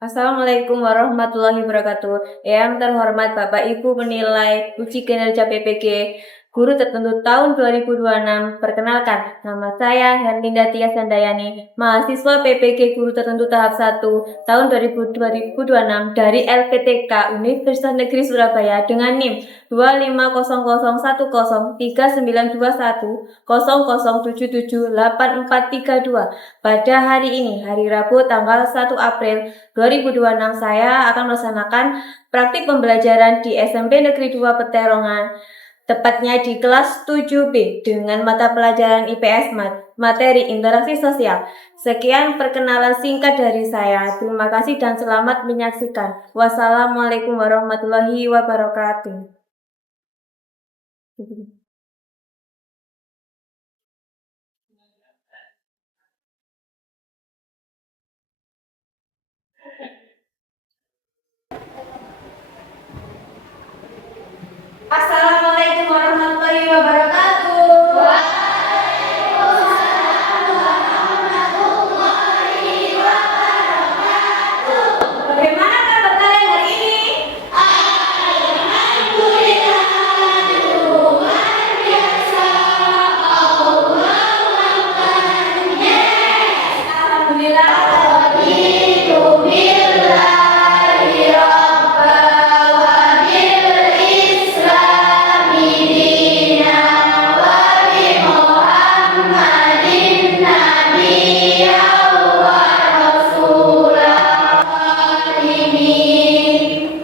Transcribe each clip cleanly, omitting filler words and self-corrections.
Assalamualaikum warahmatullahi wabarakatuh. Yang terhormat Bapak Ibu penilai uji kinerja PPG Guru Tertentu tahun 2026. Perkenalkan, nama saya Herlinda Tias Handayani, mahasiswa PPG Guru Tertentu tahap 1 tahun 2026 dari LPTK Universitas Negeri Surabaya dengan NIM 25001039100778432. Pada hari ini, hari Rabu tanggal 1 April 2026, saya akan melaksanakan praktik pembelajaran di SMP Negeri 2 Peterongan, tepatnya di kelas 7B dengan mata pelajaran IPS materi interaksi sosial. Sekian perkenalan singkat dari saya. Terima kasih dan selamat menyaksikan. Wassalamualaikum warahmatullahi wabarakatuh. Assalamualaikum warahmatullahi wabarakatuh. Bagaimana kabar kalian hari ini? Alhamdulillah.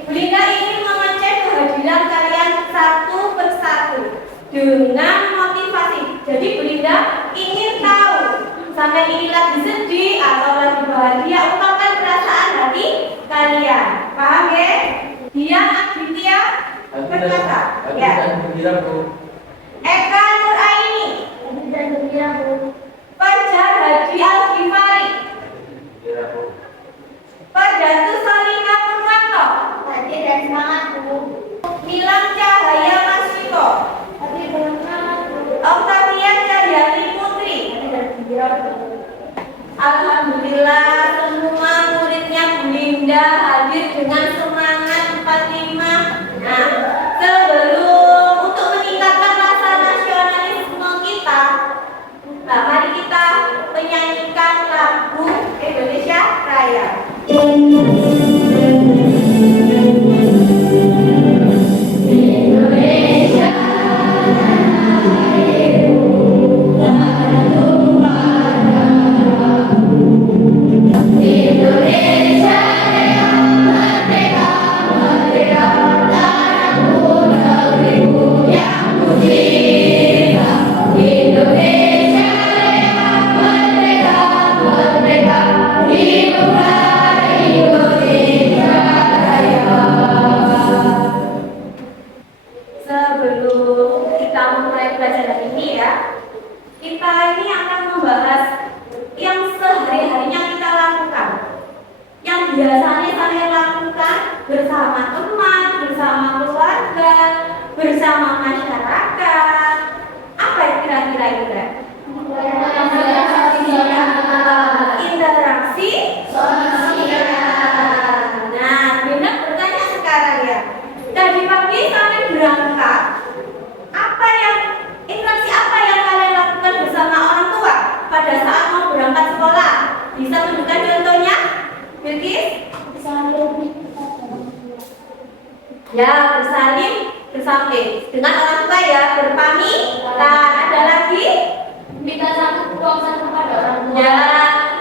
Belinda ingin mengecek kehadiran kalian satu persatu dengan motivasi. Jadi Belinda ingin tahu sampai ini lagi sedih atau lagi bahagia, ungkapkan perasaan hati kalian. Paham ya? Dia Aditya berkata, ya. Eka Nuraini, Fajar Hadi Al-Ghifari, Pardatu Salina Purwanto, Milam Cahaya Masiko, Octavia Cahyati Putri. Alhamdulillah, semua muridnya Belinda hadir dengan semangat 45. Nah, sebelum untuk meningkatkan rasa nasionalisme kita, mari kita menyanyikan lagu Indonesia Raya. Sebelum kita memulai pelajaran ini ya, kita ini akan membahas yang sehari-harinya kita lakukan, yang biasanya kalian lakukan bersama teman, bersama keluarga, bersama masyarakat. Apa kira-kira itu? Interaksi sosial. Nah, Bina bertanya sekarang ya. Tadi pagi kalian berangkat. Interaksi apa yang kalian lakukan bersama orang tua pada saat mau berangkat sekolah? Bisa tunjukkan contohnya, Bilkis? Ya, bersalim, bersamping dengan orang tua ya, berpamitan. Ada lagi? Minta uang saku kepada orang tua. Ya,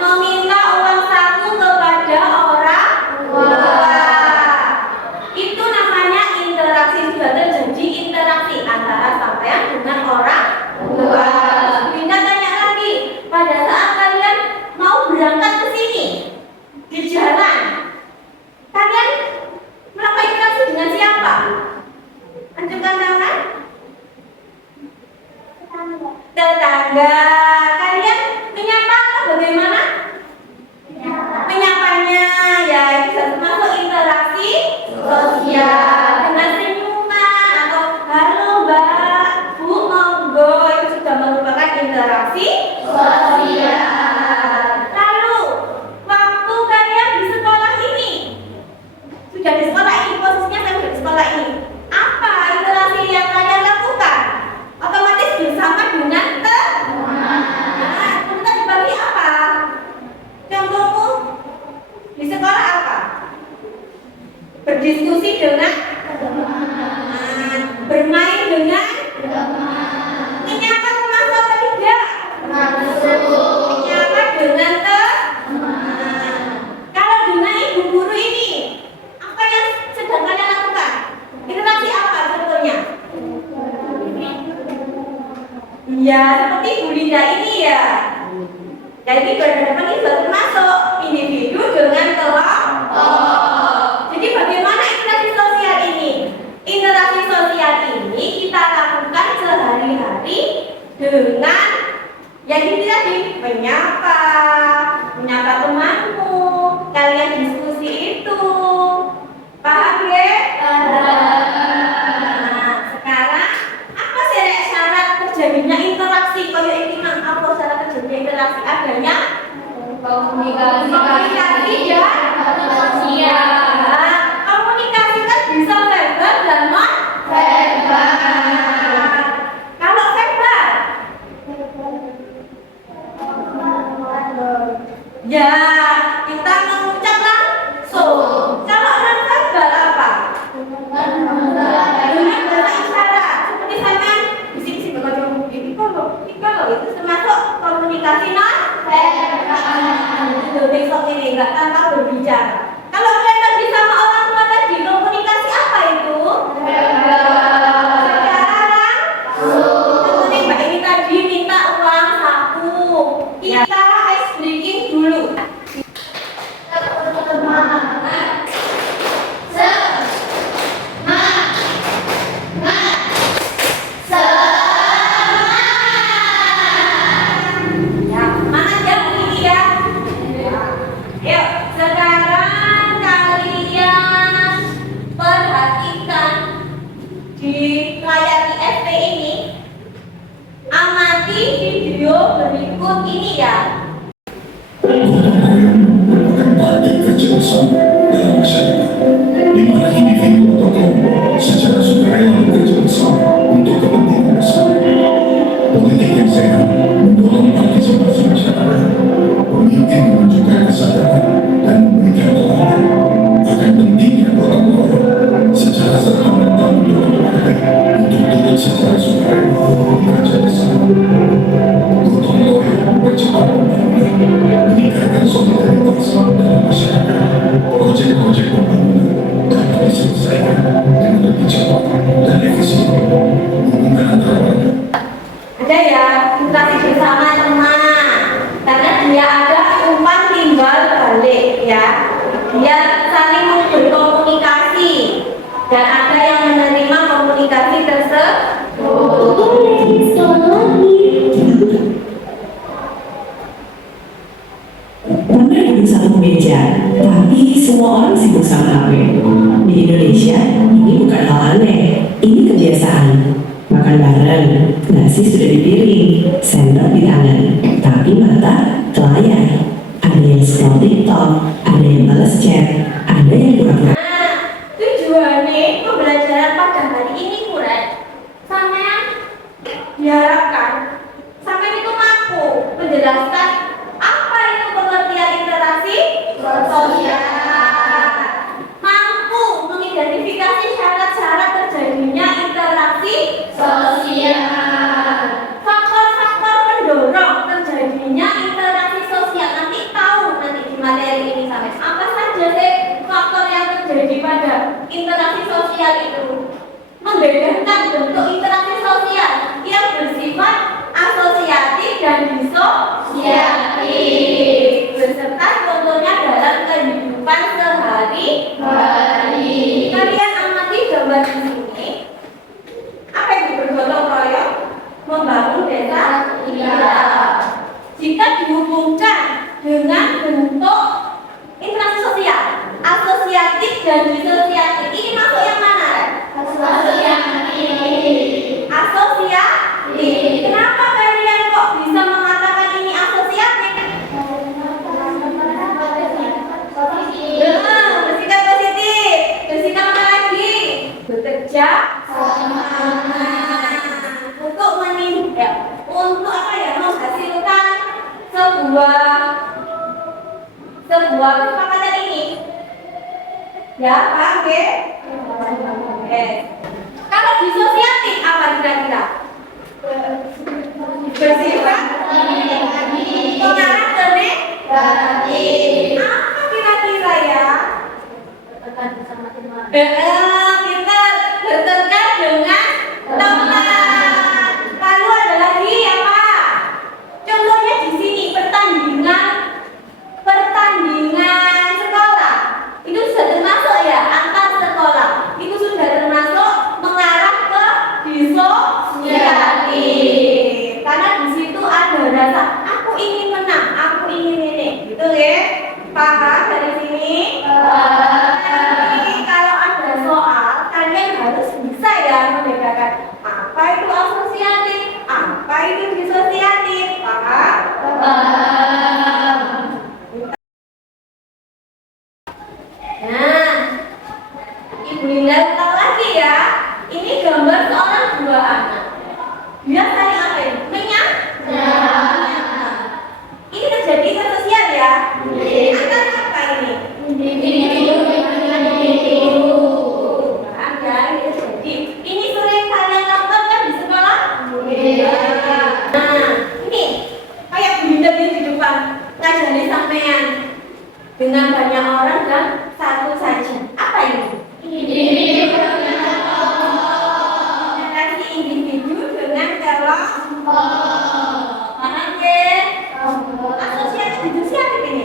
meminta uang saku kepada orang tua. Itu namanya interaksi, sudah terjadi interaksi antara sampean dengan orang tua. Minta tanya lagi, pada saat kalian mau berangkat ke sini di jalan, kalian melakukan interaksi dengan siapa? Anjurkan tangan. Tetangga. Jadi berhadapan itu termasuk individu dengan kelompok. Jadi bagaimana interaksi sosial ini? Interaksi sosial ini kita lakukan sehari-hari dengan yang ini tadi, menyapa temanmu, kalian diskusi itu. Paham ya? Nah, sekarang apa sih syarat terjadinya interaksi? Kalau ini apa syarat terjadinya interaksi? Adanya komunikasi dan sosial. Komunikasi kan bisa verbal dan non verbal. Kalau verbal, ya kita mengucap langsung. Kalau non verbal apa? Dengan bahasa isyarat. Seperti sama bisik-bisik bakal ini kalau itu termasuk komunikasi non verbal. Besok ini enggak tanpa berbicara. Kalau kalian tadi sama orang tua tadi komunikasi apa itu? Seperti Mbak ini tadi minta uang saku. Kita ice breaking dulu. Berikut ini ya. Gotong royong merupakan bagian kerja bersama dalam masyarakat, di mana individu atau kelompok secara sukarela bekerja bersama untuk kepentingan bersama. Politik yang sehat mendorong partisipasi masyarakat. Pemimpin menunjukkan kesadaran dan memberikan teladan akan pentingnya gotong royong secara serta-merta mendorong warga untuk turut secara sukarela bekerja bersama. Gotong royong mempercepat pembangunan, meningkatkan solidaritas dalam masyarakat. Proyek-proyek pembangunan dapat diselesaikan dengan lebih cepat dan efisien. Hubungan antara warga. Ada ya, interaksi bersama teman. Karena dia ada umpan timbal balik ya. Dia saling berkomunikasi dan ada yang menerima komunikasi tersebut. Pernah duduk satu meja, tapi semua orang sibuk sama HP. Di Indonesia, ini bukan hal aneh, ini kebiasaan. Makan bareng, nasi sudah di piring, sendok di tangan, tapi mata ke layar. Ada yang scroll TikTok, ada yang balas chat, ada yang pura-pura. Nah, tujuannya pembelajaran pada hari ini kurang. Sampean diharapkan sampai itu mampu menjelaskan apa itu pengertian interaksi sosial, mampu mengidentifikasi syarat-syarat terjadinya interaksi sosial, faktor-faktor pendorong terjadinya interaksi sosial. Nanti tahu nanti di materi ini sampai apa saja sih faktor yang terjadi pada interaksi sosial itu. Membedakan bentuk interaksi sosial yang bersifat asosiatif dan disosiatif, beserta contohnya dalam kehidupan sehari-hari. Kalian amati gambar di sini. Apa itu bergotong royong? Membangun desa. Jika dihubungkan dengan bentuk interaksi sosial, asosiatif dan disosiatif, ini masuk yang mana? Asosiatif. Kenapa kalian kok bisa mengatakan ini asosiatif? Bersikap positif. Bersikap apa lagi? Bekerja sama. Untuk untuk apa ya? Menghasilkan sebuah kesepakatan ini. Ya, paham ya? Oke. Kalau disosiatif apa kira-kira? Bersifat pengarah ke negatif. Apa kira-kira ya? Kita bertengkar dengan teman. Lalu ada lagi apa? Contohnya di sini pertandingan Betul ya? Paham dari sini? Jadi kalau ada soal, kalian harus bisa ya membedakan apa itu asosiatif, apa itu disosiatif. Paham? Nah, Ibu Linda tahu lagi ya. Ini gambar seorang dua anak. Dia saling apa ini? Menyatu. Ini terjadi sosial ya. Antara apa ini? Paham ya? Ini terjadi. Ini sering kalian lakukan kan di sekolah? Nah, ini kayak Bu Linda di depan ngajari sampean dengan banyak orang dan satu saja. Apa ini? Interaksi individu dengan kelompok. Paham ya? Asosiatif disosiatif ini.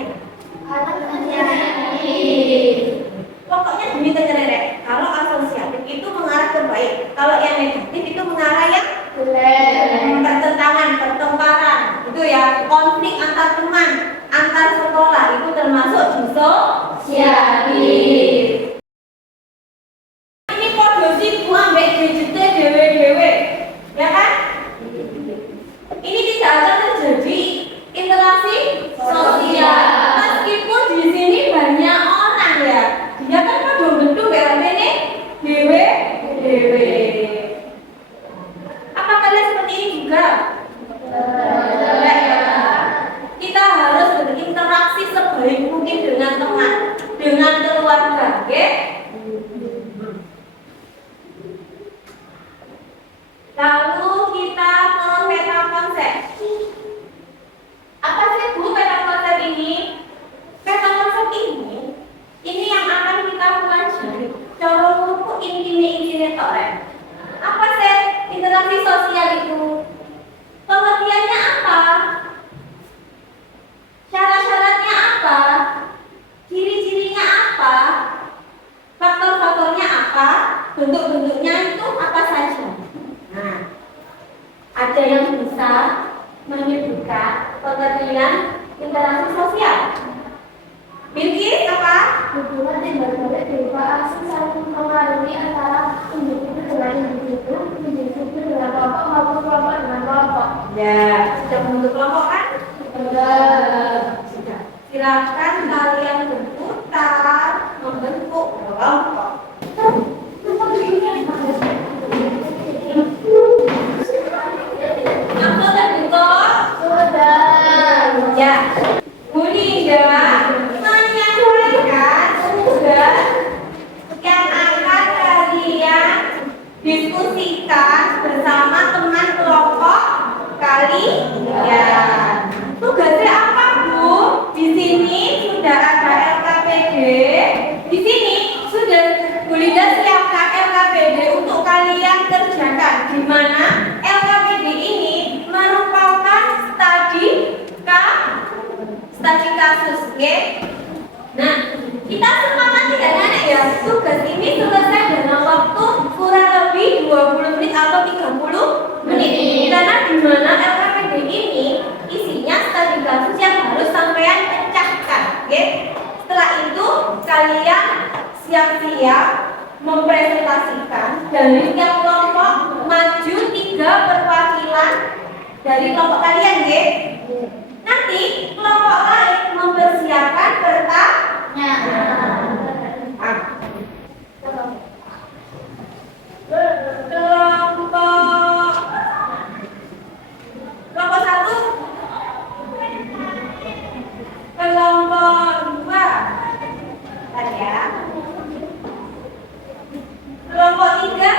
Pokoknya gini tercerek. Kalau asosiatif itu mengarah ke baik. Kalau yang negatif itu mengarah yang pertentangan, pertengkaran. Itu ya, konflik antar teman, antar sekolah itu termasuk disosiatif. Ini produksi buang ambek gadgetnya dewe-dewe, ya kan? Ini tidak akan terjadi interaksi sosial. Meskipun di sini banyak orang ya, dia kan gedung-gedung BLT nih dewe-dewe. Apa kalian seperti ini juga? Tidak ya. Kita harus berinteraksi sebaik mungkin dengan teman, dengan keluarga, oke? Lalu kita ke peta konsep. Apa sih Bu peta konsep ini? Peta konsep ini yang akan kita pelajari. Cara untuk intine torek. Apa sih interaksi sosial itu? Pengertiannya apa? Syarat-syaratnya apa? Ciri-cirinya apa? Faktor-faktornya apa? Bentuk-bentuknya itu apa saja? Nah, ada yang bisa menyebutkan pengertian interaksi sosial. Bilkis apa? Hubungan yang berbalik berupa aksi saling mempengaruhi antara individu dengan individu dengan kelompok maupun kelompok dengan kelompok. Ya, sudah membentuk kelompok kan? Sudah. Silakan kalian berputar membentuk kelompok. Apa terbentuk? Sudah. Ya. Bu Linda menyampaikan sudah yang akan kalian diskusikan bersama teman kelompok kalian. Tugasnya apa Bu? Di sini sudah ada LKPD. Di sini sudah Bu Linda siapkan LKPD untuk kalian kerjakan. Di mana LKPD ini merupakan studi kasus, oke? Nah, kita semangat tidak anak ya. Tugas ini selesai dalam waktu kurang lebih 20 menit atau 30 menit. Karena di mana LKPD ini isinya studi kasus yang harus sampean pecahkan, oke? Setelah itu kalian siap-siap mempresentasikan dari setiap kelompok maju 3 perwakilan dari kelompok kalian, oke? Nanti kelompok lain mempersiapkan pertanyaan. Kelompok 1, kelompok 2, ya. Kelompok 3,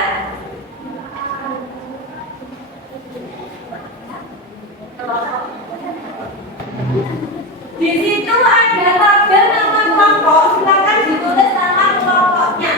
di situ ada tabel nama kelompok, silakan ditulis nama kelompoknya.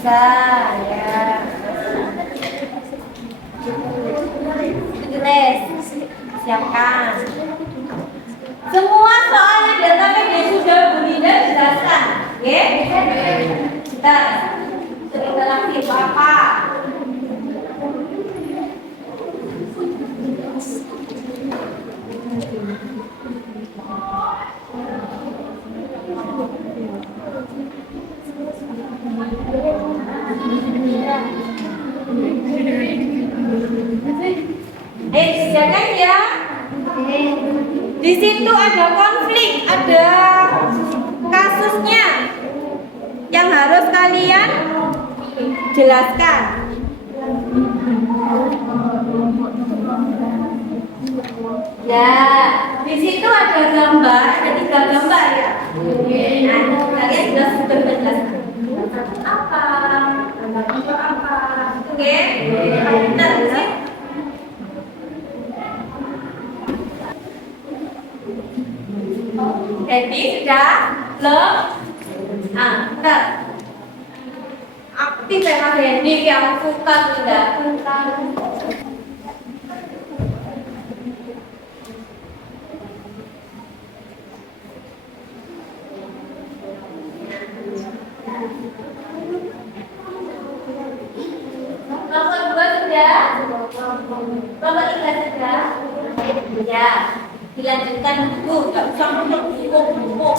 Bisa, ya. Tulis, siapkan. Semua soal yang database sudah Bu Linda jelaskan, oke? Kita cerita lagi apa? Siapkan ya. Di situ ada konflik, ada kasusnya yang harus kalian jelaskan. Ya, di situ ada gambar, ada 3 gambar ya. Nah, kalian sudah menjelaskan. Apa? Gambar apa? Oke. Nah, di sini. Jadi sudah belum? Nah, bentar. Aktif ya Mas Hendy yang suka sudah. Nomor 2 sudah? Nomor 3 sudah? Ya. Dilanjutkan dulu, nggak usah numpuk-numpuk.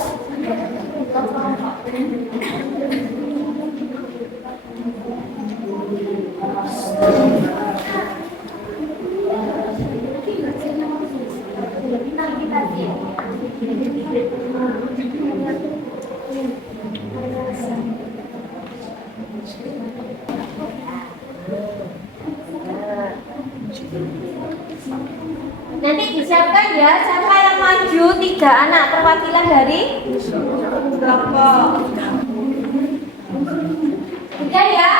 Nanti disiapkan ya, siapa yang maju 3 anak perwakilan dari kelompok. Udah ya?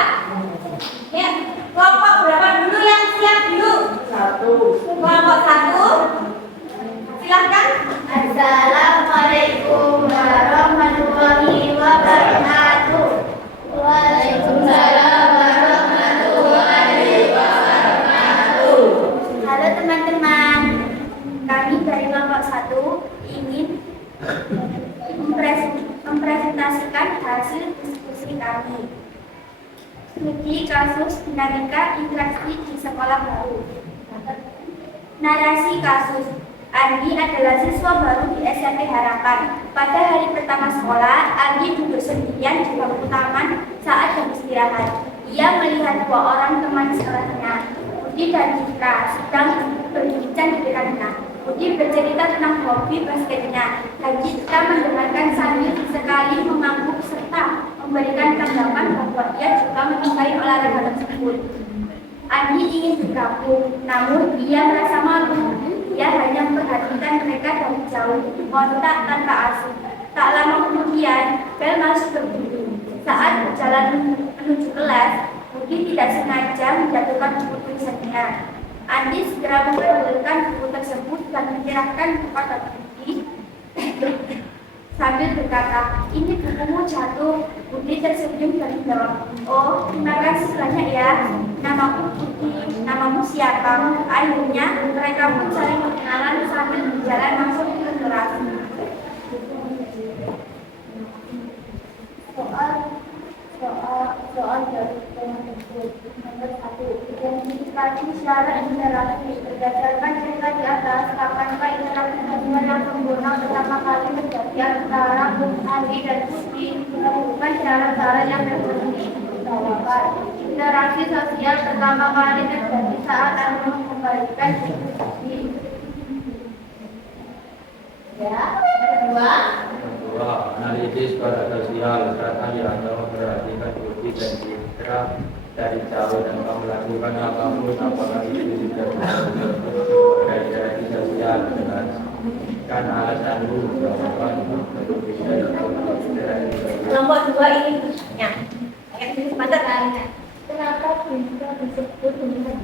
Ya, kelompok berapa dulu yang siap dulu? 1. Kelompok 1. Silahkan. Assalamualaikum warahmatullahi wabarakatuh. Waalaikumsalam warahmatullahi wabarakatuh. Halo teman-teman, kami dari kelompok 1 ingin mempresentasikan hasil diskusi kami. Studi kasus dinamika interaksi di sekolah baru. Narasi kasus. Andi adalah siswa baru di SMP Harapan. Pada hari pertama sekolah, Andi duduk sendirian di bangku taman saat jam istirahat. Ia melihat 2 orang teman sekolahnya, Budi dan Citra, sedang berbincang di depannya. Budi bercerita tentang hobi basketnya, dan Citra mendengarkan sambil sekali mengangguk serta memberikan tanggapan bahwa ia juga menyukai olahraga tersebut. Andi ingin bergabung, namun ia merasa malu. Ia hanya memperhatikan mereka dari jauh, kontak tanpa asing. Tak lama kemudian, bel masuk berbunyi. Saat berjalan menuju kelas, Budi tidak sengaja menjatuhkan buku tulisannya. Andi segera mengambilkan buku tersebut dan menyerahkan kepada Budi sambil berkata, "Ini bukumu jatuh." Budi tersenyum dan menjawab, "Oh, terima kasih banyak ya. Namaku Budi, namamu siapa?" Akhirnya mereka pun saling berkenalan sambil berjalan masuk ke kelas. Soal dari tema tersebut. Nomor 1, identifikasi secara interaksi berdasarkan cerita di atas. Kapankah interaksi hubungan yang sempurna pertama kali terjadi antara Andi dan Budi melakukan cara-cara yang berbeda? Jawaban. Interaksi sosial pertama kali terjadi saat Andi mengembalikan Budi. Ya, kedua. Analisis pada sosial serta yang memperhatikan Budi dan Citra dari jauh dan melakukan apapun apakah itu sudah dari sosial dengan kan alasanmu jawaban Kelompok 2 ini ya. Yang sebentar tanya. Kenapa bisa disebut dengan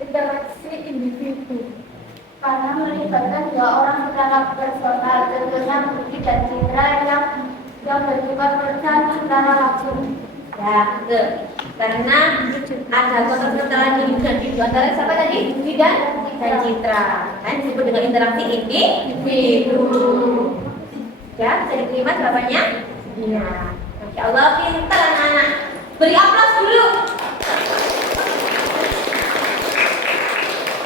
interaksi individu? Karena melibatkan 2 orang secara personal, tentunya Budi dan Citra yang bersifat personal secara langsung. Ya, betul. Karena ada keterkaitan individu antara siapa tadi? Budi dan Citra. Kan disebut dengan interaksi individu. Ya, bisa diterima jawabannya? Iya. Masya Allah, pintar anak-anak. Beri aplaus dulu.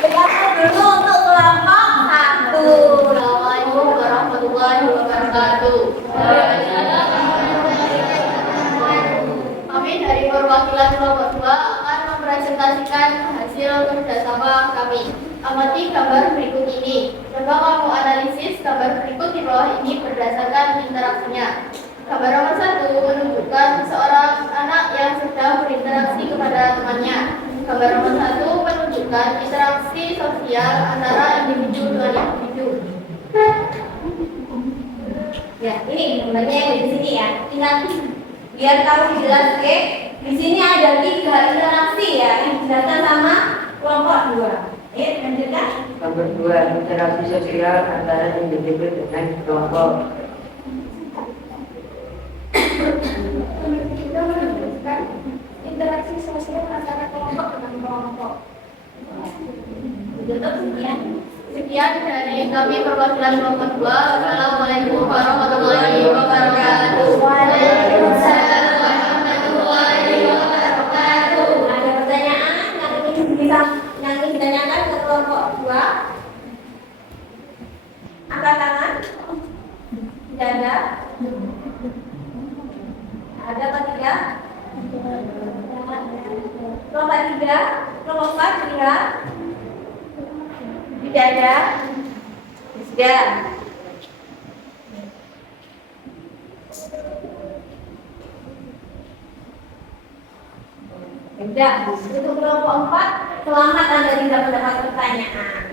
Beri aplaus dulu untuk kelompok 1. Assalamualaikum warahmatullahi wabarakatuh. Kami dari perwakilan kelompok 2 akan mempresentasikan hasil kerjasama kami. Amati gambar berikut ini. Coba kamu analisis gambar berikut di bawah ini berdasarkan interaksinya. Gambar nomor 1 menunjukkan seorang anak yang sedang berinteraksi kepada temannya. Gambar nomor 1 menunjukkan interaksi sosial antara individu dengan individu. Ya, ini gambarnya yang di sini ya. Ingat, biar tahu jelas, oke? Di sini ada 3 interaksi ya yang dijelaskan sama kelompok 2. Lanjutkan. Nomor 2, interaksi sosial antara individu dengan kelompok. Kita menunjukkan interaksi sosial antara kelompok dengan kelompok. Tutup sekian. Sekian dari kami perwakilan kelompok 2. Wassalamualaikum warahmatullahi wabarakatuh. Waalaikumsalam warahmatullahi wabarakatuh. Ada pertanyaan yang ingin ditanyakan ke kelompok 2? Angkat tangan. Tidak ada. Ada apa tidak? Kelompok 3, kelompok 4 lihat. Tidak ada. Sudah. Sudah. Untuk kelompok 4, selamat Anda tidak mendapat pertanyaan.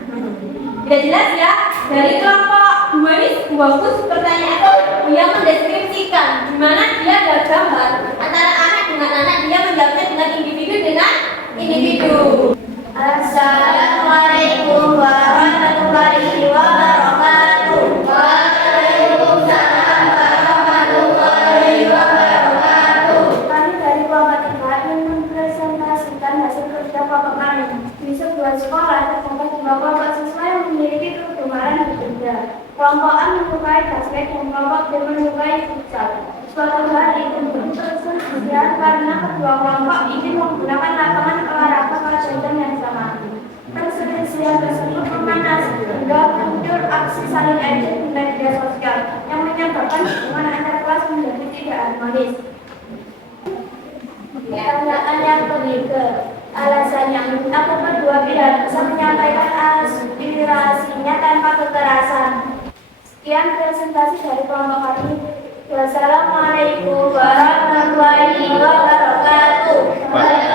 Tidak jelas ya? Dari kelompok 2 ini bagus pertanyaan itu dia mendeskripsikan di mana dia ada gambar antara anak dengan anak, dia menjawabnya dengan individu dengan individu. Assalamualaikum warahmatullahi wabarakatuh. Waalaikumsalam warahmatullahi wabarakatuh. Kami dari kelompok 3 ingin mempresentasikan hasil kerja kelompok kami. Di sebuah sekolah terdapat 2 kelompok siswa yang memiliki kegemaran berbeda. Kelompok A menyukai basket dan kelompok B menyukai futsal. Suatu hari terjadi perselisihan karena kedua kelompok ingin menggunakan lapangan olahraga pelajaran yang sama. Perselisihan tersebut memanas hingga muncul aksi saling ejek di media sosial yang menyebabkan hubungan antar kelas menjadi tidak harmonis. Pertanyaan yang ketiga, alasannya mengapa kedua pihak bisa menyampaikan aspirasinya tanpa kekerasan. Sekian presentasi dari kelompok kami. Wassalamualaikum warahmatullahi wabarakatuh. Ada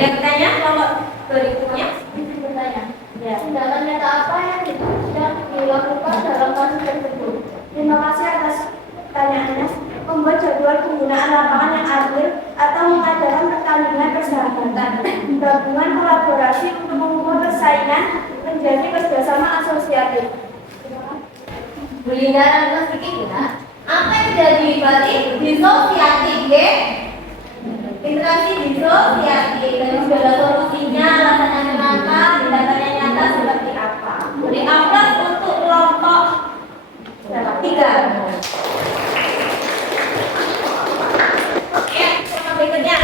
yang bertanya kelompok berikutnya? Bertanya, tindakan nyata apa yang sedang dilakukan dalam kasus tersebut? Terima kasih atas pertanyaannya. Membuat jadwal penggunaan lapangan yang adil atau mengadakan pertandingan persahabatan, gabungan kolaborasi untuk mengukur persaingan menjadi kerjasama asosiatif. Bu Linda dan Mas Vicky ya. Apa yang terjadi berarti disosiatif ya? Interaksi disosiatif dari segala solusinya, alasannya kenapa, tindakannya nyata seperti apa. Beri aplaus untuk kelompok 3. Oke, kelompok berikutnya.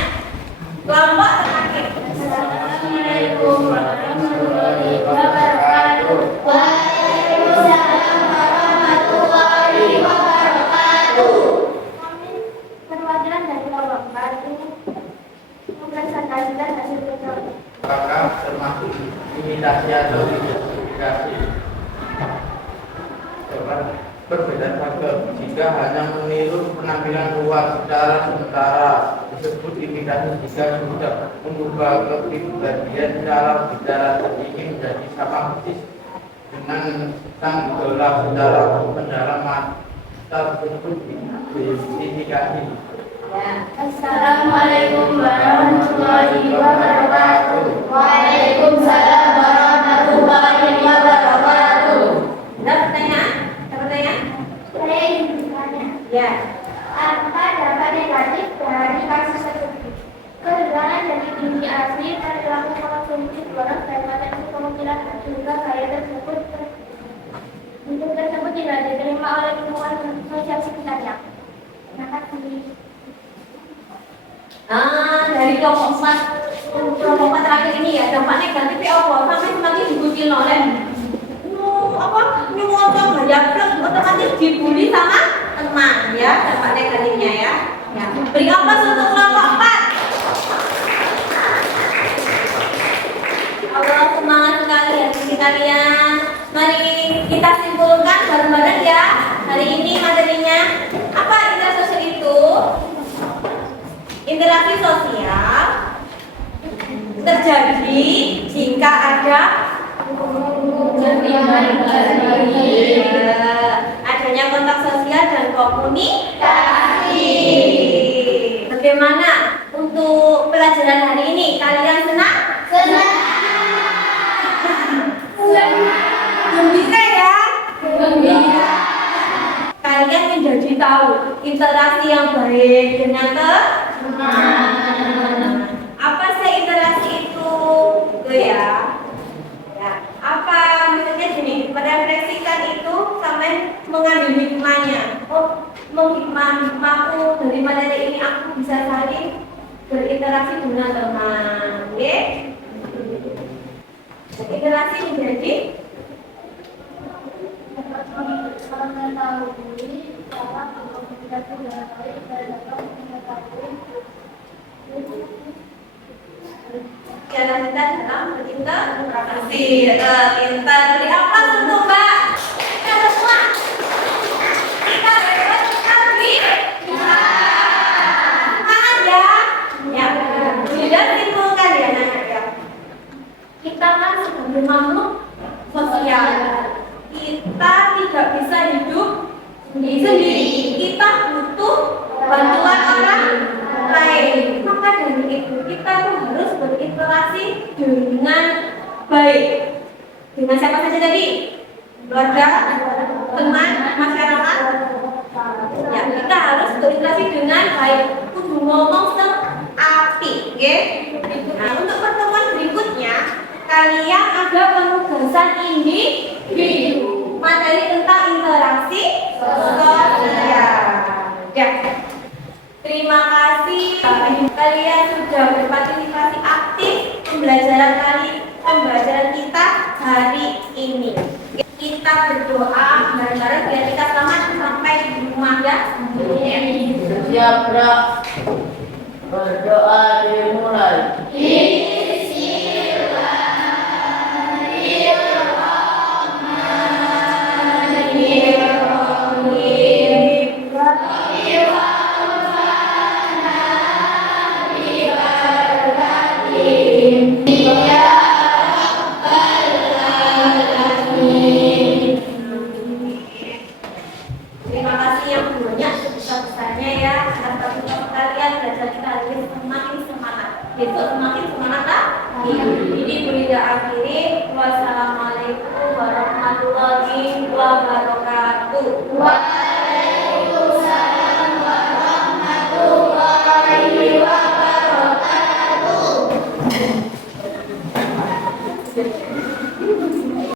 Kelompok terakhir. Assalamualaikum warahmatullahi wabarakatuh. Waalaikumsalam warahmatullahi wabarakatuh. Kami perwakilan dari kelompok 4 ini mempresentasikan hasil kerja. Apakah termasuk imitasi atau identifikasi? Perbedaan fase jika hanya meniru penampilan luar secara sementara disebut imitasi. Jika sudah mengubah kepribadian cara bicara ingin menjadi sama persis dengan sang idola secara mendalam mata tersebut identifikasi. Assalamualaikum warahmatullahi wabarakatuh. Waalaikumsalam warahmatullahi wabarakatuh. Ada pertanyaan? Ada pertanyaan? Saya ingin bertanya. Ya. diterima oleh lingkungan sosial sekitarnya. Terima kasih. Dari kelompok 4 terakhir ini ya, dampak negatifnya apa? Sampai semakin dikucil oleh nyuwun gaya plus otomatis dibully sama teman ya, dampak negatifnya ya. Beri apa untuk kelompok 4? Allah, semangat sekali ya kalian. Mari kita simpulkan bareng-bareng ya. Hari ini materinya apa? Interaksi sosial itu interaksi sosial terjadi jika ada adanya kontak sosial dan komunikasi. Bagaimana untuk pelajaran hari ini? Kalian senang? Senang. Gembira ya? Gembira. Kalian menjadi tahu interaksi yang baik dengan apa sih interaksi itu? Ya. Apa maksudnya gini, merefleksikan itu sampai mengambil hikmahnya. Oh, hikmahku dari materi ini aku bisa saling berinteraksi dengan teman. Oke? Interaksi menjadi Mengetahui cara berkomunikasi dengan baik dan dapat mengetahui cara kita dalam berinteraksi. Pintar beri apa untuk Mbak? Kita semua. Kita bebas lagi. Semangat ya. Ya. Sudah simpulkan ya anak ya. Kita kan sebagai makhluk sosial. Kita tidak bisa hidup sendiri. Kita butuh bantuan orang lain. Maka dari itu kita tuh harus berinteraksi dengan baik. Dengan siapa saja tadi? Keluarga, teman, masyarakat. Ya, kita harus berinteraksi dengan baik. Kudu ngomong seapik, oke? Nah, untuk pertemuan berikutnya, kalian ada penugasan individu, materi tentang interaksi sosial. Ya. Terima kasih kalian sudah berpartisipasi aktif pembelajaran kita hari ini. Kita berdoa bareng-bareng biar kita selamat sampai di rumah ya. Siap, Bro. Berdoa dimulai.